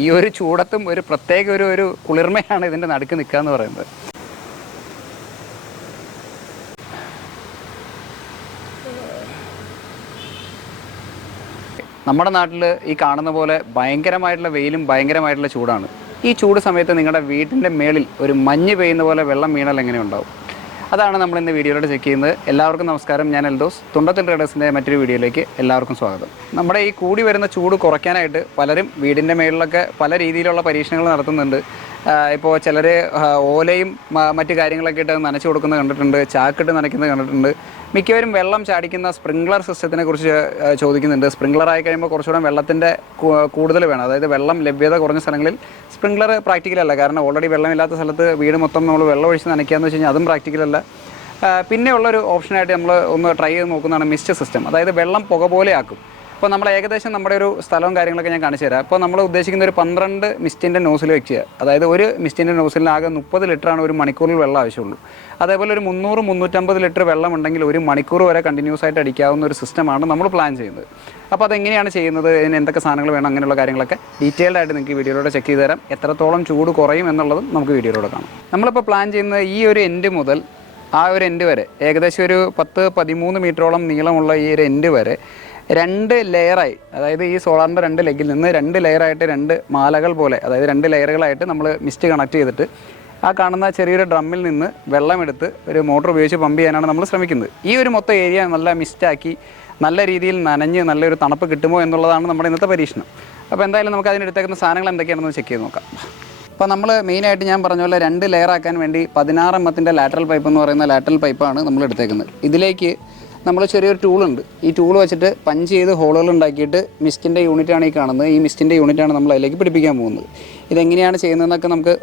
ഈ ഒരു ചൂടത്തും ഒരു പ്രത്യേക ഒരു കുളിർമയാണ് ഇതിൻ്റെ നടുക്ക് നിൽക്കുക എന്ന് പറയുന്നത്. നമ്മുടെ നാട്ടിൽ ഈ കാണുന്ന പോലെ ഭയങ്കരമായിട്ടുള്ള വെയിലും ഭയങ്കരമായിട്ടുള്ള ചൂടാണ്. ഈ ചൂട് സമയത്ത് നിങ്ങളുടെ വീട്ടിൻ്റെ മേളിൽ ഒരു മഞ്ഞ് പെയ്യുന്ന പോലെ വെള്ളം വീണാൽ എങ്ങനെ ഉണ്ടാവും? അതാണ് നമ്മൾ ഇന്ന് വീഡിയോയിലൂടെ ചെക്ക് ചെയ്യുന്നത്. എല്ലാവർക്കും നമസ്കാരം, ഞാൻ എൽദോസ്. തുണ്ടത്തിൽ ട്രേഡേഴ്സിൻ്റെ മറ്റൊരു വീഡിയോയിലേക്ക് എല്ലാവർക്കും സ്വാഗതം. നമ്മുടെ ഈ കൂടി വരുന്ന ചൂട് കുറയ്ക്കാനായിട്ട് പലരും വീടിൻ്റെ മേളിലൊക്കെ പല രീതിയിലുള്ള പരീക്ഷണങ്ങൾ നടത്തുന്നുണ്ട്. ഇപ്പോൾ ചിലർ ഓലയും മറ്റു കാര്യങ്ങളൊക്കെ ഇട്ട് നനച്ച് കൊടുക്കുന്നത് കണ്ടിട്ടുണ്ട്, ചാക്കിട്ട് നനയ്ക്കുന്നത് കണ്ടിട്ടുണ്ട്. മിക്കവരും വെള്ളം ചാടിക്കുന്ന സ്പ്രിംഗ്ലർ സിസ്റ്റത്തിനെ കുറിച്ച് ചോദിക്കുന്നുണ്ട്. സ്പ്രിംഗ്ലർ ആയി കഴിയുമ്പോൾ കുറച്ചുകൂടെ വെള്ളത്തിൻ്റെ കൂടുതൽ വേണം. അതായത് വെള്ളം ലഭ്യത കുറഞ്ഞ സ്ഥലങ്ങളിൽ സ്പ്രിംഗ്ലർ പ്രാക്ടിക്കലല്ല. കാരണം ഓൾറെഡി വെള്ളമില്ലാത്ത സ്ഥലത്ത് വീട് മൊത്തം നമ്മൾ വെള്ളം ഒഴിച്ച് നനയ്ക്കുകയെന്ന് വെച്ച് കഴിഞ്ഞാൽ അതും പ്രാക്ടിക്കലല്ല. പിന്നെ ഉള്ളൊരു ഓപ്ഷനായിട്ട് നമ്മൾ ഒന്ന് ട്രൈ ചെയ്ത് നോക്കുന്നതാണ് മിസ്റ്റ് സിസ്റ്റം. അതായത് വെള്ളം പുക പോലെ ആക്കും. അപ്പോൾ നമ്മൾ ഏകദേശം നമ്മുടെ ഒരു സ്ഥലവും കാര്യങ്ങളൊക്കെ ഞാൻ കാണിച്ചു തരാം. അപ്പോൾ നമ്മൾ ഉദ്ദേശിക്കുന്ന ഒരു 12 മിസ്റ്റിൻ്റെ നോസിൽ വെക്കുക. അതായത് ഒരു മിസ്റ്റിൻ്റെ നോസിലിന് ആകെ 30 ലിറ്ററാണ് ഒരു മണിക്കൂറിൽ വെള്ളം ആവശ്യമുള്ളൂ. അതേപോലെ ഒരു 300-350 ലിറ്റർ വെള്ളം ഉണ്ടെങ്കിൽ ഒരു മണിക്കൂർ വരെ കണ്ടിന്യൂസ് ആയിട്ട് അടിക്കാവുന്ന ഒരു സിസ്റ്റമാണ് നമ്മൾ പ്ലാൻ ചെയ്യുന്നത്. അപ്പോൾ അതെങ്ങനെയാണ് ചെയ്യുന്നത്, ഇതിന് എന്തൊക്കെ സാധനങ്ങൾ വേണം, അങ്ങനെയുള്ള കാര്യങ്ങളൊക്കെ ഡീറ്റെയിൽഡ് ആയിട്ട് നിങ്ങൾക്ക് വീഡിയോയിലൂടെ ചെക്ക് ചെയ്ത് തരാം. എത്രത്തോളം ചൂട് കുറയും എന്നുള്ളതും നമുക്ക് വീഡിയോയിലൂടെ കാണാം. നമ്മളിപ്പോൾ പ്ലാൻ ചെയ്യുന്നത് ഈ ഒരു എൻഡ് മുതൽ ആ ഒരു എൻഡ് വരെ ഏകദേശം ഒരു 10-13 മീറ്ററോളം നീളമുള്ള ഈ ഒരു എൻഡ് വരെ 2 ലെയറായി, അതായത് ഈ സോളാറിൻ്റെ 2 ലെഗിൽ നിന്ന് 2 ലെയറായിട്ട് 2 മാലകൾ പോലെ, അതായത് 2 ലെയറുകളായിട്ട് നമ്മൾ മിസ്റ്റ് കണക്ട് ചെയ്തിട്ട് ആ കാണുന്ന ചെറിയൊരു ഡ്രമ്മിൽ നിന്ന് വെള്ളമെടുത്ത് ഒരു മോട്ടർ ഉപയോഗിച്ച് പമ്പ് ചെയ്യാനാണ് നമ്മൾ ശ്രമിക്കുന്നത്. ഈ ഒരു മൊത്തം ഏരിയ നല്ല മിസ്റ്റാക്കി നല്ല രീതിയിൽ നനഞ്ഞ് നല്ലൊരു തണുപ്പ് കിട്ടുമോ എന്നുള്ളതാണ് നമ്മുടെ ഇന്നത്തെ പരീക്ഷണം. അപ്പോൾ എന്തായാലും നമുക്ക് അതിനെടുത്തേക്കുന്ന സാധനങ്ങൾ എന്തൊക്കെയാണെന്ന് ചെക്ക് ചെയ്ത് നോക്കാം. അപ്പോൾ നമ്മൾ മെയിനായിട്ട് ഞാൻ പറഞ്ഞ പോലെ 2 ലെയറാക്കാൻ വേണ്ടി 16 mm ലാറ്ററൽ പൈപ്പ് എന്ന് പറയുന്ന ലാറ്ററൽ പൈപ്പാണ് നമ്മൾ എടുത്തേക്കുന്നത്. ഇതിലേക്ക് നമ്മൾ ചെറിയൊരു ടൂളുണ്ട്. ഈ ടൂൾ വെച്ചിട്ട് പഞ്ച് ചെയ്ത് ഹോളുകൾ ഉണ്ടാക്കിയിട്ട് മിസ്റ്റിൻ്റെ യൂണിറ്റാണ് ഈ കാണുന്നത്. ഈ മിസ്റ്റിൻ്റെ യൂണിറ്റാണ് നമ്മൾ അതിലേക്ക് പിടിപ്പിക്കാൻ പോകുന്നത്. ഇതെങ്ങനെയാണ് ചെയ്യുന്നതെന്നൊക്കെ നമുക്ക്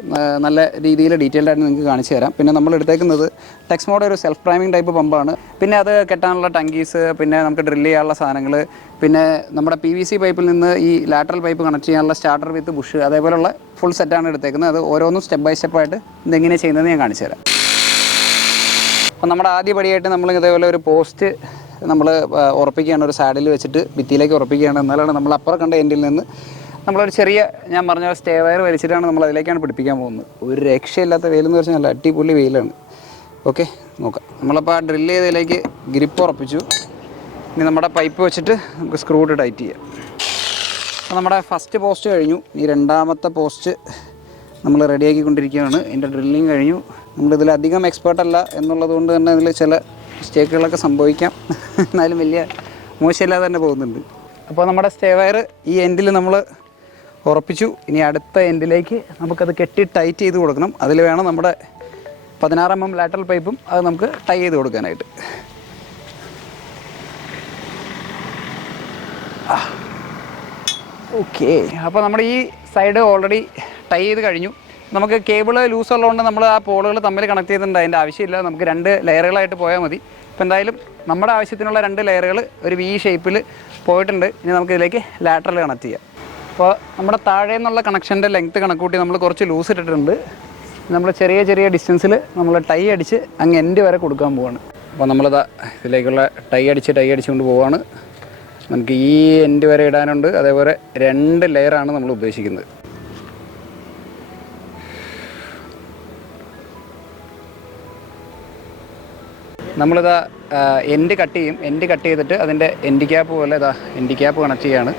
നല്ല രീതിയിൽ ഡീറ്റെയിൽഡ് ആയിട്ട് നിങ്ങൾക്ക് കാണിച്ചു തരാം. പിന്നെ നമ്മൾ എടുത്തേക്കുന്നത് ടെക്സ്മോയുടെ ഒരു സെൽഫ് പ്രൈമിംഗ് ടൈപ്പ് പമ്പാണ്. പിന്നെ അത് കെട്ടാനുള്ള ടങ്കീസ്, പിന്നെ നമുക്ക് ഡ്രില്ല് ചെയ്യാനുള്ള സാധനങ്ങൾ, പിന്നെ നമ്മുടെ PVC പൈപ്പിൽ നിന്ന് ഈ ലാറ്ററൽ പൈപ്പ് കണക്ട് ചെയ്യാനുള്ള സ്റ്റാർട്ടർ വിത്ത് ബുഷ്, അതേപോലുള്ള ഫുൾ സെറ്റാണ് എടുത്തേക്കുന്നത്. അത് ഓരോന്നും സ്റ്റെപ്പ് ബൈ സ്റ്റെപ്പായിട്ട് ഇതെങ്ങനെ ചെയ്യുന്നതെന്ന് ഞാൻ കാണിച്ചു തരാം. അപ്പോൾ നമ്മുടെ ആദ്യ പടിയായിട്ട് നമ്മൾ ഇതേപോലെ ഒരു പോസ്റ്റ് നമ്മൾ ഉറപ്പിക്കുകയാണ്, ഒരു സാഡിൽ വെച്ചിട്ട് ഭിത്തിയിലേക്ക് ഉറപ്പിക്കുകയാണ്. എന്നാലാണ് നമ്മൾ അപ്പുറം കണ്ട എൻഡിൽ നിന്ന് നമ്മളൊരു ചെറിയ, ഞാൻ പറഞ്ഞ സ്റ്റേ വയർ വലിച്ചിട്ടാണ് നമ്മൾ അതിലേക്കാണ് പിടിപ്പിക്കാൻ പോകുന്നത്. ഒരു രക്ഷയില്ലാത്ത വെയിലെന്ന് വെച്ചാൽ നല്ല അടിപൊളി വെയിലാണ്. ഓക്കെ, നോക്കാം. നമ്മളപ്പോൾ ആ ഡ്രില്ല് ചെയ്തതിലേക്ക് ഗ്രിപ്പ് ഉറപ്പിച്ചു. ഇനി നമ്മുടെ പൈപ്പ് വെച്ചിട്ട് നമുക്ക് സ്ക്രൂ ഇട്ട് ടൈറ്റ് ചെയ്യാം. അപ്പോൾ നമ്മുടെ ഫസ്റ്റ് പോസ്റ്റ് കഴിഞ്ഞു. ഈ രണ്ടാമത്തെ പോസ്റ്റ് നമ്മൾ റെഡിയാക്കിക്കൊണ്ടിരിക്കുകയാണ്. ഇതിൻ്റെ ഡ്രില്ലിങ് കഴിഞ്ഞു. നമ്മളിതിലധികം എക്സ്പേർട്ടല്ല എന്നുള്ളത് കൊണ്ട് തന്നെ ഇതിൽ ചില മിസ്റ്റേക്കുകളൊക്കെ സംഭവിക്കാം. എന്നാലും വലിയ മോശമില്ലാതെ തന്നെ പോകുന്നുണ്ട്. അപ്പോൾ നമ്മുടെ സ്റ്റേ വയർ ഈ എൻഡിൽ നമ്മൾ ഉറപ്പിച്ചു. ഇനി അടുത്ത എൻഡിലേക്ക് നമുക്കത് കെട്ടി ടൈറ്റ് ചെയ്ത് കൊടുക്കണം. അതിൽ വേണം നമ്മുടെ 16 mm ലാറ്ററൽ പൈപ്പും അത് നമുക്ക് ടൈ ചെയ്ത് കൊടുക്കാനായിട്ട്. ഓക്കെ, അപ്പോൾ നമ്മുടെ ഈ സൈഡ് ഓൾറെഡി ടൈ ചെയ്ത് കഴിഞ്ഞു. നമുക്ക് കേബിൾ ലൂസ് ഉള്ളതുകൊണ്ട് നമ്മൾ ആ പോളുകൾ തമ്മിൽ കണക്ട് ചെയ്തിട്ടുണ്ട്. അതിൻ്റെ ആവശ്യമില്ല, നമുക്ക് 2 ലെയറുകളായിട്ട് പോയാൽ മതി. ഇപ്പോൾ എന്തായാലും നമ്മുടെ ആവശ്യത്തിനുള്ള 2 ലെയറുകൾ ഒരു V ഷേപ്പിൽ പോയിട്ടുണ്ട്. ഇനി നമുക്കിതിലേക്ക് ലാറ്ററൽ കണക്ട് ചെയ്യാം. അപ്പോൾ നമ്മുടെ താഴെ നിന്നുള്ള കണക്ഷൻ്റെ ലെങ്ത്ത് കണക്കൂട്ടി നമ്മൾ കുറച്ച് ലൂസ് ഇട്ടിട്ടുണ്ട്. നമ്മൾ ചെറിയ ചെറിയ ഡിസ്റ്റൻസിൽ നമ്മൾ ടൈ അടിച്ച് അങ്ങ് എൻഡ് വരെ കൊടുക്കാൻ പോവാണ്. അപ്പോൾ നമ്മളിതാ ഇതിലേക്കുള്ള ടൈ അടിച്ചുകൊണ്ട് പോവാണ്. നമുക്ക് ഈ എൻഡ് വരെ ഇടാനുണ്ട്. അതേപോലെ 2 ലെയറാണ് നമ്മൾ ഉദ്ദേശിക്കുന്നത്. നമ്മളിതാ എൻഡ് കട്ട് ചെയ്യും. എൻഡ് കട്ട് ചെയ്തിട്ട് അതിൻ്റെ എൻഡ് ക്യാപ്പ് പോലെ ഇതാ എൻഡ് ക്യാപ്പ് കണക്ട് ചെയ്യാണ്.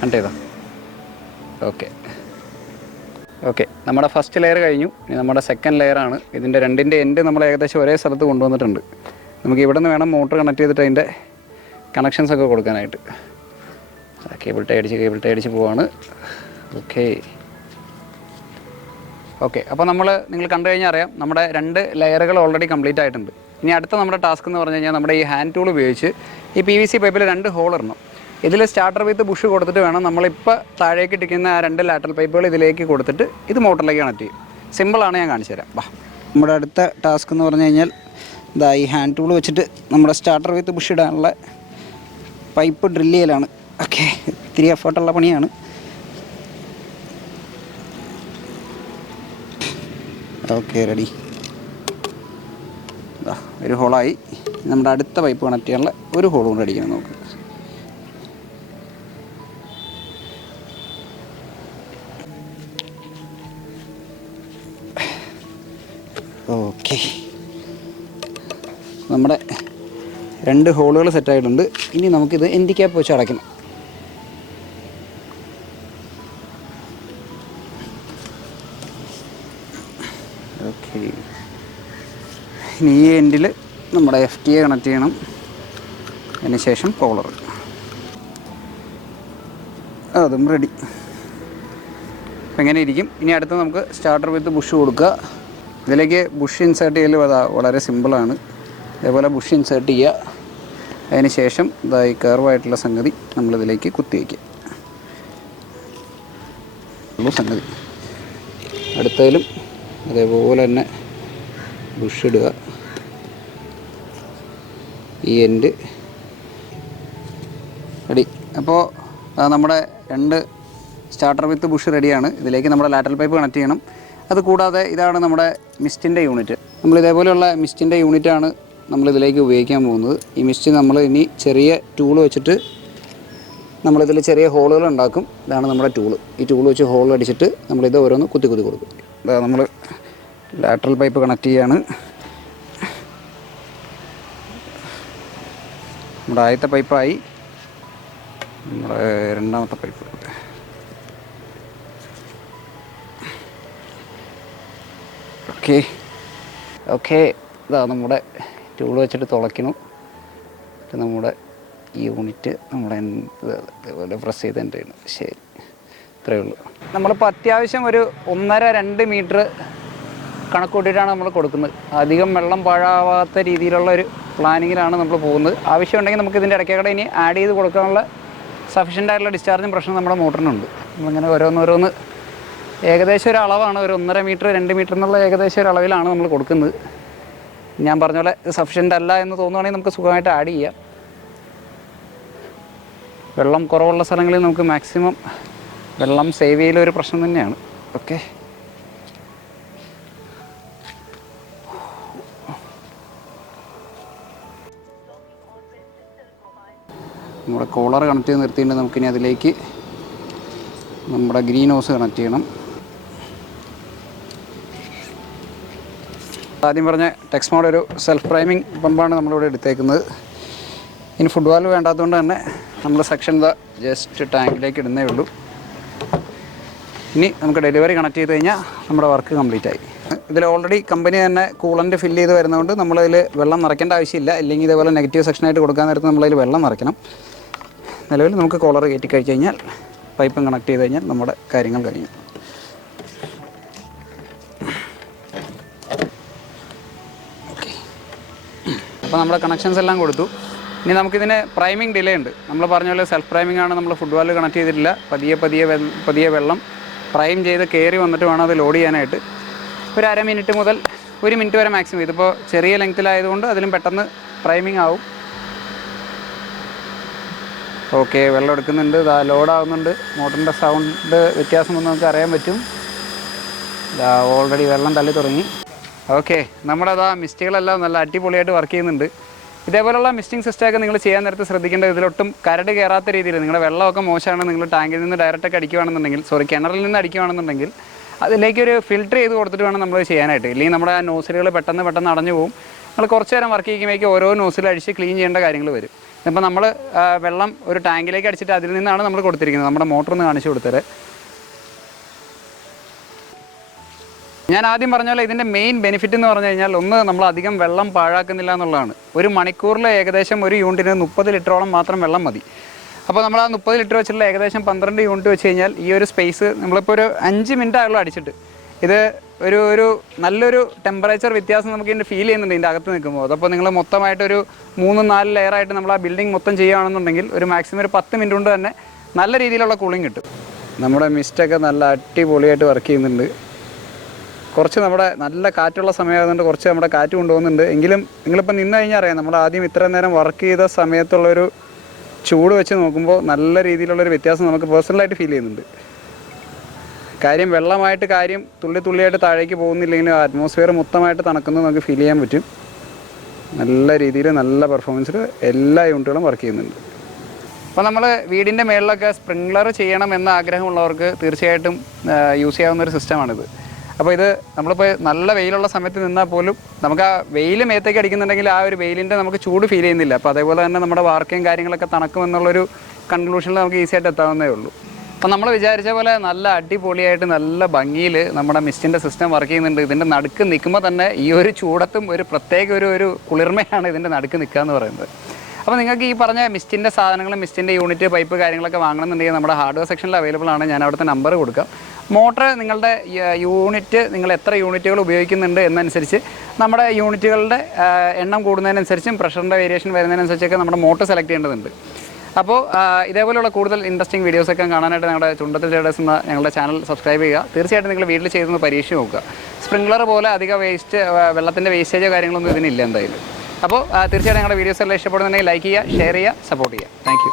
കട്ട് ചെയ്താ ഓക്കെ. നമ്മുടെ ഫസ്റ്റ് ലെയർ കഴിഞ്ഞു. ഇനി നമ്മുടെ സെക്കൻഡ് ലെയറാണ്. ഇതിൻ്റെ 2ൻ്റെ എൻഡ് നമ്മൾ ഏകദേശം ഒരേ സ്ഥലത്ത് കൊണ്ടുവന്നിട്ടുണ്ട്. നമുക്ക് ഇവിടെ നിന്ന് വേണം മോട്ടർ കണക്ട് ചെയ്തിട്ട് അതിൻ്റെ കണക്ഷൻസൊക്കെ കൊടുക്കാനായിട്ട്. കേബിൾ ടൈ അടിച്ച് പോവാണ്. ഓക്കെ, അപ്പോൾ നിങ്ങൾ കണ്ടു കഴിഞ്ഞാൽ അറിയാം നമ്മുടെ 2 ലെയറുകൾ ഓൾറെഡി കംപ്ലീറ്റ് ആയിട്ടുണ്ട്. ഇനി അടുത്ത നമ്മുടെ ടാസ്ക് എന്ന് പറഞ്ഞു കഴിഞ്ഞാൽ നമ്മുടെ ഈ ഹാൻഡ് ടൂൾ ഉപയോഗിച്ച് ഈ PVC പൈപ്പിൽ 2 ഹോൾ ഇടണം. ഇതിൽ സ്റ്റാർട്ടർ വിത്ത് ബുഷ് കൊടുത്തിട്ട് വേണം നമ്മളിപ്പോൾ താഴേക്ക് ഇട്ടിരിക്കുന്ന ആ 2 ലാറ്ററൽ പൈപ്പുകൾ ഇതിലേക്ക് കൊടുത്തിട്ട് ഇത് മോട്ടറിലേക്ക് കണക്ട് ചെയ്യും. സിമ്പിളാണ്, ഞാൻ കാണിച്ചു തരാം. നമ്മുടെ അടുത്ത ടാസ്ക് എന്ന് പറഞ്ഞു കഴിഞ്ഞാൽ ഇതാ ഈ ഹാൻഡ് ടൂൾ വെച്ചിട്ട് നമ്മുടെ സ്റ്റാർട്ടർ വിത്ത് ബുഷ് ഇടാനുള്ള പൈപ്പ് ഡ്രില്ല് ചെയ്യലാണ്. ഓക്കെ, ഇത്തിരി എഫേർട്ടുള്ള പണിയാണ്. Okay, ready. ഒരു ഹോളായി. നമ്മുടെ അടുത്ത പൈപ്പ് കണക്ട് ചെയ്യാനുള്ള ഒരു ഹോൾ കൊണ്ട് അടിക്കണം. നമുക്ക് ഓക്കെ, നമ്മുടെ 2 ഹോളുകൾ സെറ്റായിട്ടുണ്ട്. ഇനി നമുക്കിത് എൻഡ് ക്യാപ്പ് വെച്ച് അടയ്ക്കണം. ഓക്കെ, ഇനി ഈ എൻഡിൽ നമ്മുടെ FTA കണക്ട് ചെയ്യണം. അതിന് ശേഷം കോളർ, അതും റെഡി. അപ്പോൾ എങ്ങനെ ഇരിക്കും. ഇനി അടുത്ത് നമുക്ക് സ്റ്റാർട്ടർ വിത്ത് ബുഷ് കൊടുക്കുക. ഇതിലേക്ക് ബുഷ് ഇൻസേർട്ട് ചെയ്യൽ വളരെ സിമ്പിളാണ്. അതേപോലെ ബുഷ് ഇൻസേർട്ട് ചെയ്യുക. അതിന് ശേഷം ഈ കർവായിട്ടുള്ള സംഗതി നമ്മളിതിലേക്ക് കുത്തി വയ്ക്കുക. സംഗതി അടുത്തതിലും അതേപോലെ തന്നെ ബുഷ് ഇടുക. ഈ എൻഡ് റെഡി. അപ്പോൾ നമ്മുടെ 2 സ്റ്റാർട്ടർ വിത്ത് ബുഷ് റെഡിയാണ്. ഇതിലേക്ക് നമ്മുടെ ലാറ്ററൽ പൈപ്പ് കണക്ട് ചെയ്യണം. അതുകൂടാതെ ഇതാണ് നമ്മുടെ മിസ്റ്റിൻ്റെ യൂണിറ്റ്. നമ്മളിതേപോലെയുള്ള മിസ്റ്റിൻ്റെ യൂണിറ്റാണ് നമ്മളിതിലേക്ക് ഉപയോഗിക്കാൻ പോകുന്നത്. ഈ മിസ്റ്റ് നമ്മൾ ഇനി ചെറിയ ടൂൾ വെച്ചിട്ട് നമ്മളിതിൽ ചെറിയ ഹോളുകൾ ഉണ്ടാക്കും. ഇതാണ് നമ്മുടെ ടൂള്. ഈ ടൂൾ വെച്ച് ഹോൾ അടിച്ചിട്ട് നമ്മളിത് ഓരോന്ന് കുത്തി കൊടുക്കും. ഇതാ നമ്മൾ ലാറ്ററൽ പൈപ്പ് കണക്ട് ചെയ്യാണ്. നമ്മുടെ ആദ്യത്തെ പൈപ്പായി. നമ്മുടെ രണ്ടാമത്തെ പൈപ്പ്. ഓക്കെ, ഇതാ നമ്മുടെ ടൂൾ വെച്ചിട്ട് തുളയ്ക്കണം. നമ്മുടെ ഈ യൂണിറ്റ് നമ്മുടെ ഇതേപോലെ പ്രസ് ചെയ്ത് എൻ്റെ ചെയ്യണം. ശരി, ഇത്രയേ ഉള്ളൂ. നമ്മളിപ്പോൾ അത്യാവശ്യം ഒരു 1.5-2 മീറ്റർ കണക്ക് കൂട്ടിയിട്ടാണ് നമ്മൾ കൊടുക്കുന്നത്. അധികം വെള്ളം പാഴാവാത്ത രീതിയിലുള്ള ഒരു പ്ലാനിങ്ങിലാണ് നമ്മൾ പോകുന്നത്. ആവശ്യമുണ്ടെങ്കിൽ നമുക്ക് ഇതിൻ്റെ ഇടയ്ക്കടെ ഇനി ആഡ് ചെയ്ത് കൊടുക്കാനുള്ള സഫീഷ്യൻ്റ് ആയിട്ടുള്ള ഡിസ്ചാർജും പ്രശ്നം നമ്മുടെ മോട്ടറിനുണ്ട്. നമ്മളിങ്ങനെ ഓരോന്നോരോന്ന് ഏകദേശം ഒരു അളവാണ്. ഒരു 1.5 മീറ്റർ 2 മീറ്റർ എന്നുള്ള ഏകദേശം ഒരു അളവിലാണ് നമ്മൾ കൊടുക്കുന്നത്. ഞാൻ പറഞ്ഞ പോലെ സഫീഷ്യൻ്റ് അല്ല എന്ന് തോന്നുകയാണെങ്കിൽ നമുക്ക് സുഖമായിട്ട് ആഡ് ചെയ്യാം. വെള്ളം കുറവുള്ള സ്ഥലങ്ങളിൽ നമുക്ക് മാക്സിമം വെള്ളം സേവ് ചെയ്യലൊരു പ്രശ്നം തന്നെയാണ്. ഓക്കെ, നമ്മുടെ കോളർ കണക്ട് ചെയ്ത് നിർത്തിയിട്ട് നമുക്കിനി അതിലേക്ക് നമ്മുടെ ഗ്രീൻ ഹോസ് കണക്ട് ചെയ്യണം. ആദ്യം പറഞ്ഞ ടെക്സ്മോഡ് ഒരു സെൽഫ് പ്രൈമിങ് പമ്പാണ് നമ്മളിവിടെ എടുത്തേക്കുന്നത്. ഇനി ഫുഡ് വാൽവ് വേണ്ടാത്തതുകൊണ്ട് തന്നെ നമ്മൾ സെക്ഷൻ ജസ്റ്റ് ടാങ്കിലേക്ക് ഇടുന്നേ ഉള്ളൂ. ഇനി നമുക്ക് ഡെലിവറി കണക്ട് ചെയ്ത് കഴിഞ്ഞാൽ നമ്മുടെ വർക്ക് കംപ്ലീറ്റ് ആയി. ഇതിൽ ഓൾറെഡി കമ്പനി തന്നെ കൂളൻ്റ് ഫില്ല് ചെയ്ത് വരുന്നതുകൊണ്ട് നമ്മളതിൽ വെള്ളം നിറയ്ക്കേണ്ട ആവശ്യമില്ല. അല്ലെങ്കിൽ ഇതേപോലെ നെഗറ്റീവ് സെക്ഷനായിട്ട് കൊടുക്കാൻ നേരത്ത് നമ്മളതിൽ വെള്ളം നിറയ്ക്കണം. നിലവിൽ നമുക്ക് കോളർ കയറ്റി കഴിച്ച് കഴിഞ്ഞാൽ പൈപ്പും കണക്ട് ചെയ്ത് കഴിഞ്ഞാൽ നമ്മുടെ കാര്യങ്ങൾ കഴിഞ്ഞു. ഓക്കെ, അപ്പോൾ നമ്മുടെ കണക്ഷൻസ് എല്ലാം കൊടുത്തു. ഇനി നമുക്കിതിന് പ്രൈമിങ് ഡിലേ ഉണ്ട്. നമ്മൾ പറഞ്ഞ പോലെ സെൽഫ് പ്രൈമിംഗ് ആണ്. നമ്മൾ ഫുഡ് വാൽവ് കണക്ട് ചെയ്തിട്ടില്ല. പതിയെ വെള്ളം പ്രൈം ചെയ്ത് കയറി വന്നിട്ട് വേണം അത് ലോഡ് ചെയ്യാനായിട്ട്. ഒരു 1/2 മിനിറ്റ് മുതൽ 1 മിനിറ്റ് വരെ മാക്സിമം. ഇതിപ്പോൾ ചെറിയ ലെങ്ത്തിലായതുകൊണ്ട് അതിലും പെട്ടെന്ന് പ്രൈമിംഗ് ആവും. ഓക്കെ, വെള്ളം എടുക്കുന്നുണ്ട്. ഇതാ ലോഡാവുന്നുണ്ട്. മോട്ടറിൻ്റെ സൗണ്ട് വ്യത്യാസമൊന്നും നമുക്ക് അറിയാൻ പറ്റും. ഇതാ ഓൾറെഡി വെള്ളം തള്ളി തുടങ്ങി. ഓക്കെ, നമ്മുടെ അതാ മിസ്റ്റുകളെല്ലാം നല്ല അടിപൊളിയായിട്ട് വർക്ക് ചെയ്യുന്നുണ്ട്. ഇതേപോലുള്ള മിസ്റ്റിംഗ് സിസ്റ്റമൊക്കെ നിങ്ങൾ ചെയ്യാൻ നേരത്തെ ശ്രദ്ധിക്കേണ്ടത് ഇതിലൊട്ടും കരട് കയറാത്ത രീതിയിൽ. നിങ്ങളുടെ വെള്ളമൊക്കെ മോശമാണ്, നിങ്ങൾ ടാങ്കിൽ നിന്ന് ഡയറക്റ്റൊക്കെ അടിക്കുകയാണെന്നുണ്ടെങ്കിൽ, കിണറിൽ നിന്ന് അടിക്കുകയാണെന്നുണ്ടെങ്കിൽ അതിലേക്കൊരു ഫിൽറ്റർ ചെയ്ത് കൊടുത്തിട്ട് വേണം നമ്മൾ ചെയ്യാനായിട്ട്. ഇല്ലെങ്കിൽ നമ്മുടെ ആ നോസിലുകൾ പെട്ടെന്ന് അടഞ്ഞു പോകും. നമ്മൾ കുറച്ച് നേരം വർക്ക് ചെയ്യുമ്പോഴേക്കും ഓരോ നോസിൽ അടിച്ച് ക്ലീൻ ചെയ്യേണ്ട കാര്യങ്ങൾ വരും. ഇപ്പോൾ നമ്മൾ വെള്ളം ഒരു ടാങ്കിലേക്ക് അടിച്ചിട്ട് അതിൽ നിന്നാണ് നമ്മൾ കൊടുത്തിരിക്കുന്നത്. നമ്മുടെ മോട്ടറൊന്ന് കാണിച്ചു കൊടുത്തത്. ഞാൻ ആദ്യം പറഞ്ഞ പോലെ ഇതിൻ്റെ മെയിൻ ബെനിഫിറ്റ് എന്ന് പറഞ്ഞു കഴിഞ്ഞാൽ, ഒന്ന്, നമ്മൾ അധികം വെള്ളം പാഴാക്കുന്നില്ല എന്നുള്ളതാണ്. ഒരു മണിക്കൂറിൽ ഏകദേശം ഒരു യൂണിറ്റിന് 30 ലിറ്ററോളം മാത്രം വെള്ളം മതി. അപ്പോൾ നമ്മൾ ആ 30 ലിറ്റർ വെച്ചിട്ടുള്ള ഏകദേശം 12 യൂണിറ്റ് വെച്ച് കഴിഞ്ഞാൽ ഈ ഒരു സ്പേസ് നമ്മളിപ്പോൾ ഒരു 5 മിനിറ്റ് ആയുള്ളൂ അടിച്ചിട്ട്. ഇത് ഒരു നല്ലൊരു ടെമ്പറേച്ചർ വ്യത്യാസം നമുക്ക് ഇതിൻ്റെ ഫീൽ ചെയ്യുന്നുണ്ട് ഇതിൻ്റെ അകത്ത് നിൽക്കുമ്പോൾ. അതപ്പോൾ നിങ്ങൾ മൊത്തമായിട്ടൊരു 3-4 ലെയറായിട്ട് നമ്മൾ ആ ബിൽഡിംഗ് മൊത്തം ചെയ്യുകയാണെന്നുണ്ടെങ്കിൽ ഒരു മാക്സിമം ഒരു 10 മിനിറ്റ് കൊണ്ട് തന്നെ നല്ല രീതിയിലുള്ള കൂളിംഗ് കിട്ടും. നമ്മുടെ മിസ്റ്റൊക്കെ നല്ല അടിപൊളിയായിട്ട് വർക്ക് ചെയ്യുന്നുണ്ട്. കുറച്ച് നമ്മുടെ നല്ല കാറ്റുള്ള സമയമായതുകൊണ്ട് കുറച്ച് നമ്മുടെ കാറ്റ് കൊണ്ടുപോകുന്നുണ്ട്. എങ്കിലും നിങ്ങളിപ്പോൾ നിന്ന് കഴിഞ്ഞാൽ അറിയാം, നമ്മൾ ആദ്യം ഇത്ര നേരം വർക്ക് ചെയ്ത സമയത്തുള്ളൊരു ചൂട് വെച്ച് നോക്കുമ്പോൾ നല്ല രീതിയിലുള്ളൊരു വ്യത്യാസം നമുക്ക് പേഴ്സണലായിട്ട് ഫീൽ ചെയ്യുന്നുണ്ട്. കാര്യം വെള്ളമായിട്ട് തുള്ളിയായിട്ട് താഴേക്ക് പോകുന്നില്ലെങ്കിലും അറ്റ്മോസ്ഫിയർ മൊത്തമായിട്ട് തണുക്കുന്നത് നമുക്ക് ഫീൽ ചെയ്യാൻ പറ്റും. നല്ല രീതിയിൽ നല്ല പെർഫോമൻസിൽ എല്ലാ യൂണിറ്റുകളും വർക്ക് ചെയ്യുന്നുണ്ട്. അപ്പോൾ നമ്മൾ വീടിൻ്റെ മേളിലൊക്കെ സ്പ്രിംഗ്ലർ ചെയ്യണം എന്ന ആഗ്രഹമുള്ളവർക്ക് തീർച്ചയായിട്ടും യൂസ് ചെയ്യാവുന്നൊരു സിസ്റ്റമാണിത്. അപ്പോൾ ഇത് നമ്മളിപ്പോൾ നല്ല വെയിലുള്ള സമയത്ത് നിന്നാൽ പോലും നമുക്ക് ആ വെയിൽ മേത്തേക്ക് അടിക്കുന്നുണ്ടെങ്കിൽ ആ ഒരു വെയിലിൻ്റെ നമുക്ക് ചൂട് ഫീൽ ചെയ്യുന്നില്ല. അപ്പോൾ അതേപോലെ തന്നെ നമ്മുടെ വാർക്കയും കാര്യങ്ങളൊക്കെ തണുക്കുമെന്നുള്ളൊരു കൺക്ലൂഷനിൽ നമുക്ക് ഈസി ആയിട്ട് എത്താവുന്നേ ഉള്ളൂ. അപ്പോൾ നമ്മൾ വിചാരിച്ച പോലെ നല്ല അടിപൊളിയായിട്ട് നല്ല ഭംഗിയിൽ നമ്മുടെ മിസ്റ്റിൻ്റെ സിസ്റ്റം വർക്ക് ചെയ്യുന്നുണ്ട്. ഇതിൻ്റെ നടുക്ക് നിൽക്കുമ്പോൾ തന്നെ ഈ ഒരു ചൂടത്തും ഒരു പ്രത്യേക ഒരു കുളിർമയാണ് ഇതിൻ്റെ നടുക്ക് നിൽക്കുക എന്ന് പറയുന്നത്. അപ്പോൾ നിങ്ങൾക്ക് ഈ പറഞ്ഞ മിസ്റ്റിൻ്റെ സാധനങ്ങൾ, മിസ്റ്റിൻ്റെ യൂണിറ്റ്, പൈപ്പ് കാര്യങ്ങളൊക്കെ വാങ്ങണമെന്നുണ്ടെങ്കിൽ നമ്മുടെ ഹാർഡ്വെയർ സെക്ഷനിൽ അവൈലബിൾ ആണ്. ഞാൻ അവിടുത്തെ നമ്പർ കൊടുക്കാം. മോട്ടർ നിങ്ങളുടെ യൂണിറ്റ്, നിങ്ങൾ എത്ര യൂണിറ്റുകൾ ഉപയോഗിക്കുന്നുണ്ട് എന്നനുസരിച്ച് നമ്മുടെ യൂണിറ്റുകളുടെ എണ്ണം കൂടുന്നതിനനുസരിച്ചും പ്രഷറിൻ്റെ വേരിയേഷൻ വരുന്നതിനനുസരിച്ചൊക്കെ നമ്മുടെ മോട്ടർ സെലക്ട് ചെയ്യേണ്ടതുണ്ട്. അപ്പോൾ ഇതേപോലെയുള്ള കൂടുതൽ ഇൻട്രസ്റ്റിംഗ് വീഡിയോസൊക്കെ കാണാനായിട്ട് ഞങ്ങളുടെ ചുണ്ടത്തിൽ ട്രേഡേഴ്സ് എന്ന ഞങ്ങളുടെ ചാനൽ സബ്സ്ക്രൈബ് ചെയ്യുക. തീർച്ചയായിട്ടും നിങ്ങൾ വീട്ടിൽ ചെയ്തൊന്ന് പരീക്ഷ നോക്കുക. സ്പ്രിംഗ്ലർ പോലെ അധികം വെള്ളത്തിൻ്റെ വേസ്റ്റേജോ കാര്യങ്ങളൊന്നും ഇതിനില്ല എന്തായാലും. അപ്പോൾ തീർച്ചയായിട്ടും ഞങ്ങളുടെ വീഡിയോസ് എല്ലാം ഇഷ്ടപ്പെടുന്നുണ്ടെങ്കിൽ ലൈക്ക് ചെയ്യുക, ഷെയർ ചെയ്യുക, സപ്പോർട്ട് ചെയ്യുക. താങ്ക്